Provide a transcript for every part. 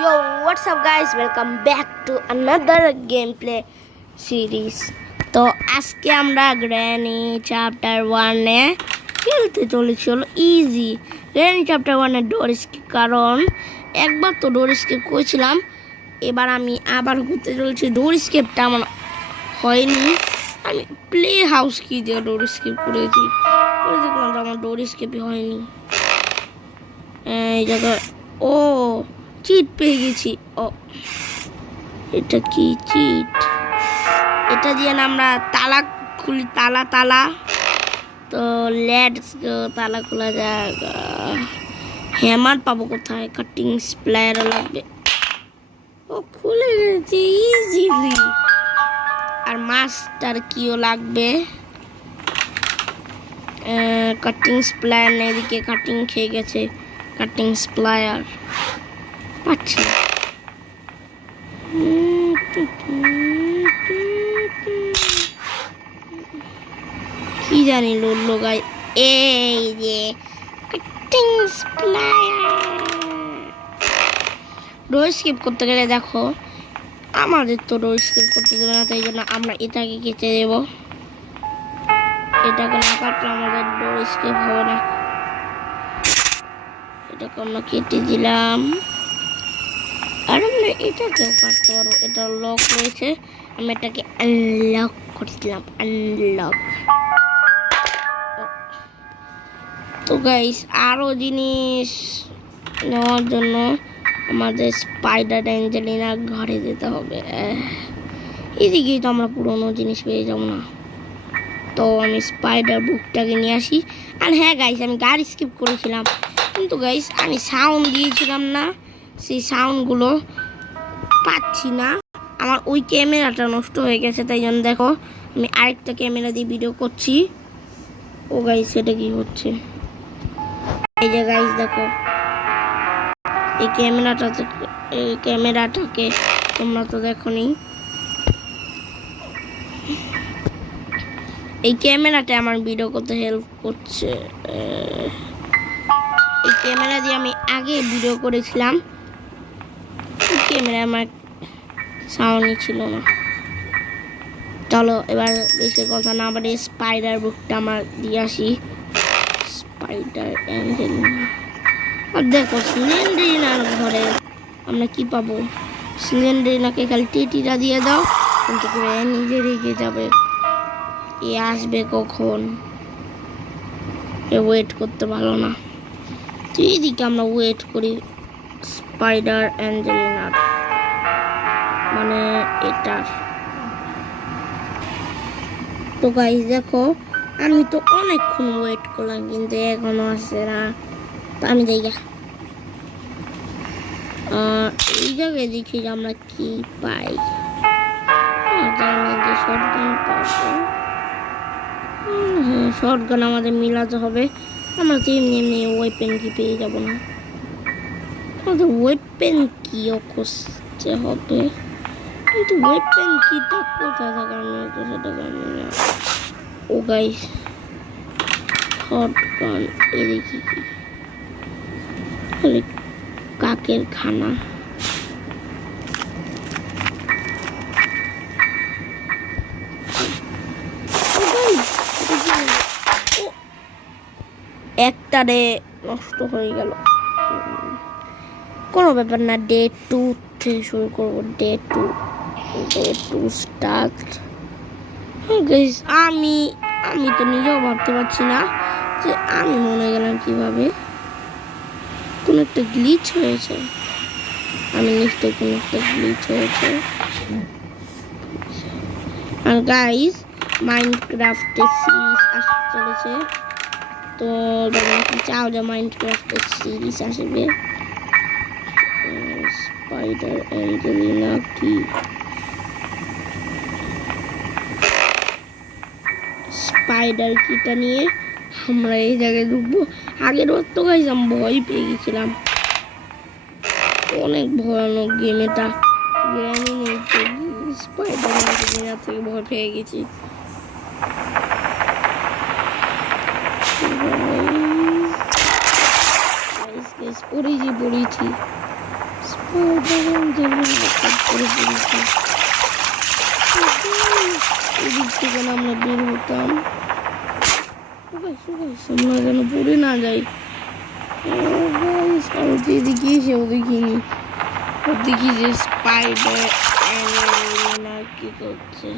Yo, what's up guys? Welcome back to another gameplay series. তো আজকে আমরা granny chapter 1 এ খেলতে চলেছি হলো ইজি গ্র্যানি চ্যাপ্টার 1 এর ডোর স্কিপ, কারণ একবার তো ডোর স্কিপ করেছিলাম, এবার আমি আবার করতে চলেছি। ডোর স্কিপটা আমার হয়নি, আমি প্লে হাউস কি যে ডোর স্কিপ করেছি, করে দেখলাম যে আমার ডোর স্কিপই হয়নি। এই জায়গায় ও চিট পেয়ে গেছি। ও এটা কি চিট? এটা দিয়ে না আমরা তালা খুলি, তালা তো লেটস গো, তালা খোলা যাক। হ্যামার পাবো কোথায়? কাটিং স্প্লেয়ার লাগবে। ও খুলে গেছে ইজিলি। আর মাস্টার কিও লাগবে। কাটিং স্প্লেয়ার এদিকে কাটিং খেয়ে গেছে, কাটিং স্প্লেয়ার পাচ্ছি। কি জানি লোলো গাই, এই যে কাটিং স্প্লেয়ার। ডোর স্কিপ করতে গেলে দেখো আমাদের তো ডোর স্কিপ করতে দেবে না, তাই জন্য আমরা এটাকে কেটে দেবো। এটাকে না কাটলে আমাদের ডোর স্কিপ হবে না। এটাকে আমরা কেটে দিলাম। আর আমরা এটাকেও কাটতে পারবো, এটা লক রয়েছে, আমি এটাকে আনলক করেছিলাম। আনলক। তো গাইস আরো জিনিস নেওয়ার জন্য আমাদের স্পাইডার অ্যাঞ্জেলিনার ঘরে যেতে হবে। এদিকেই তো আমরা পুরোনো জিনিস পেয়ে যাবো না, তো আমি স্পাইডার বুকটাকে নিয়ে আসি। আর হ্যাঁ গাইস, আমি গাড়ি স্কিপ করেছিলাম, কিন্তু গাইস আমি সাউন্ড দিয়েছিলাম না, সেই সাউন্ডগুলো পাচ্ছি না। আমার ওই ক্যামেরাটা নষ্ট হয়ে গেছে, তাই জন্য দেখো আমি আরেকটা ক্যামেরা দিয়ে ভিডিও করছি। ও গাইস সেটা কি হচ্ছে? এই যে গাইস দেখো, এই ক্যামেরাটাকে তোমরা তো দেখোনি। এই ক্যামেরাটা আমার ভিডিও করতে হেল্প করছে। এই ক্যামেরা দিয়ে আমি আগে ভিডিও করেছিলাম, ক্যামেরা আমার সাউন্ডই ছিল না। চলো এবার বেশি কথা না বলে স্পাইডার বুকটা আমার দিয়ে আসি। Spider Angelina. আর দেখো সিলিন্ডারিনার ঘরে আমরা কি পাবো? সিলিন্ডারিনাকে খালি টিটিটা দিয়ে দাও, কিন্তু করে নিজে রেখে যাবে। এ আসবে কখন? এ ওয়েট করতে ভালো না। তো এইদিকে আমরা ওয়েট করি স্পাইডার অ্যাঞ্জেলিনার, মানে এটার। তো গাইস দেখো আমি তো অনেকক্ষণ ওয়েট করলাম, কিন্তু এখনো আসছে না। তো আমি যাই গা। এই জায়গায় দেখি যে আমরা কি পাই। জানি যে শটগান পাবো। হ্যাঁ, শটগান আমাদের মিলাতে হবে। আমরা তো এমনি এমনি ওয়েপেন কি পেয়ে যাবো না, আমাদের ওয়েপেন কিও খুঁজতে হবে। কিন্তু ওয়েপেন কিটা কোথায় থাকে আমি তো সেটা জানি না। ও গাইস শটগান এদিকে কি খালি কাকের খানা। একটারে নষ্ট হয়ে গেল, কোনো ব্যাপার না। ডে 2 থেকে শুরু করবো। Day 2 start. আমি তো নিজেও ভাবতে পারছি না যে আমি মনে গেলাম কিভাবে। কোন একটা গ্লিচ হয়েছে, আমি নিশ্চয়ই কোন একটা গ্লিচ হয়েছে। আর গাইস মাইনক্রাফটের সিরিজ আসতে চলেছে, তো তোমরা চাও যে মাইনক্রাফটের সিরিজ আসবে। স্পাইডার অ্যাঞ্জেলিনা কি? স্পাইডার কিটা নিয়ে আমরা এই জায়গায় ঢুকবো। আগের বার তো গাইস আমি ভয় পেয়ে গেছিলাম, অনেক ভয়ানক গেম এটা। গ্র্যানি নেই তো স্পাইডার অ্যাঞ্জেলিনা থেকে ভয় পেয়ে গেছি। পড়েছি এদিক থেকে আমরা বের হতাম, আমরা যেন পড়ে না যাই। এদিকে এসেও দেখিনি, দেখি যে স্পাইডার কি করছে।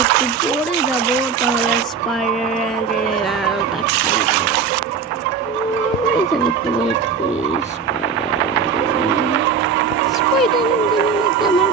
একটু পরে যাবো, তাহলে স্পাইডার একটু ওয়েট করি। স্পাইডার আমার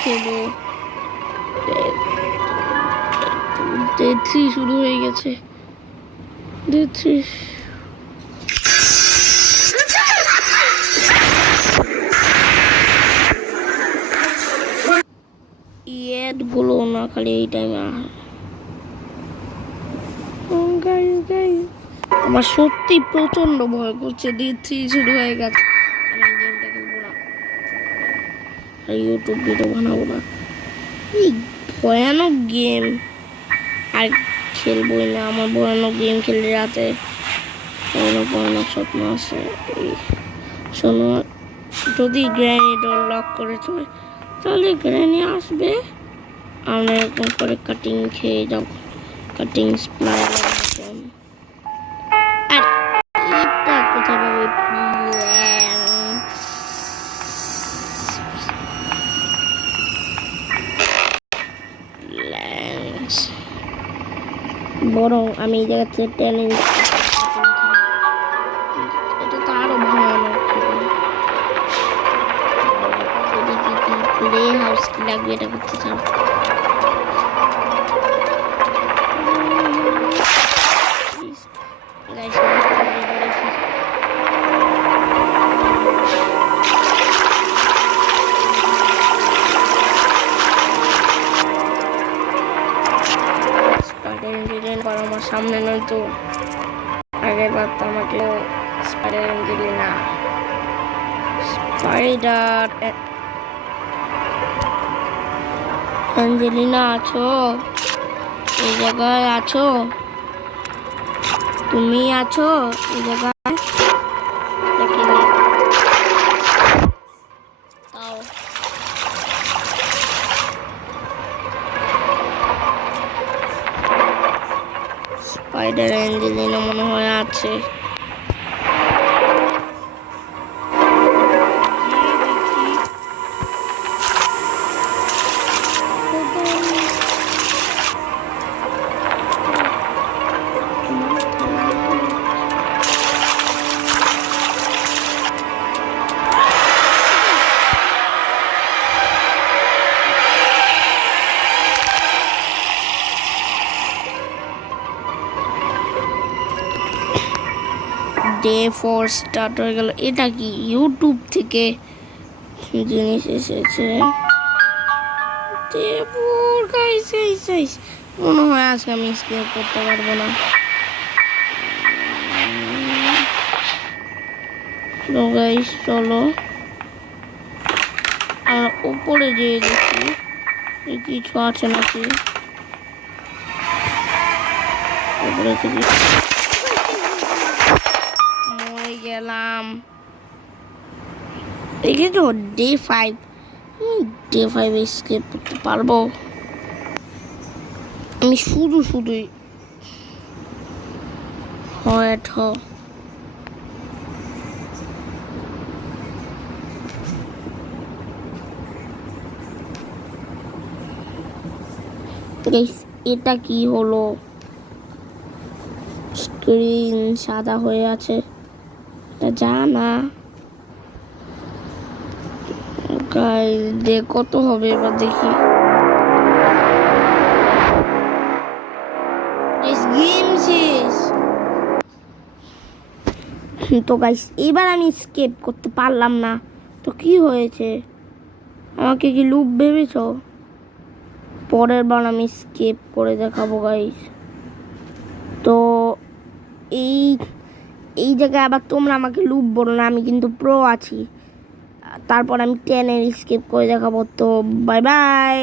খেলো। ডে 3 শুরু হয়ে গেছে। ডে 3 গুলো না খালি এই টাইমে। আমার সত্যি প্রচন্ড ভয় করছে। ডে 3 শুরু হয়ে গেছে। আমি গেমটা খেলবো না, ইউটিউব ভিডিও বানাবো না। এই ভয়ানক গেম আর খেলবোই না। আমার ভয়ানক গেম খেলে রাতে ভয়ানক স্বপ্ন আসে। শোনো, যদি গ্র্যানি ডোর লক করেছো তাহলে গ্র্যানি আসবে, আমরা এরকম করে কাটিং খেয়ে যাব। কাটিং স্প্লাই আর এটা কোথায় পাবো? বরং আমি এই জায়গা থেকে ট্যালেন্ট, এটা তো আরো ভয়ানক। প্লে হাউস কি লাগবে এটা করতে চাও? আমার সামনে নয়তো আগের বার তো আমাকে স্পাইডার অ্যাঞ্জেলিনা আছো? এই জায়গায় আছো? তুমি আছো এই জায়গায়? তাও স্পাইডার অ্যাঞ্জেলিনা মনে হয় আছে। ডে 4 স্টার্ট হয়ে গেল। এটা কি ইউটিউব থেকে জিনিস এসেছে? মনে হয় আজকে আমি স্কেপ করতে পারবো না। চলো আর উপরে যেয়ে দেখি কিছু আছে নাকি। উপরে থেকে গেলাম। দেখেছো ডে 5, ডে 5 স্কেপ করতে পারবো? আমি শুধুই হট এটা কি হলো? স্ক্রিন সাদা হয়ে আছে, এটা যা না। ডে কত হবে এবার দেখি। গেম শেষ তো গাইস, এবার আমি স্কেপ করতে পারলাম না। তো কি হয়েছে? আমাকে কি লুপ ভেবেছো? পরের বার আমি স্কেপ করে দেখাবো গাইস। তো এই এই জায়গায় আবার তোমরা আমাকে লুপ বলো না, আমি কিন্তু প্রো আছি। তারপর আমি 10-এর স্কেপ করে দেখাবো। তো বাই বাই।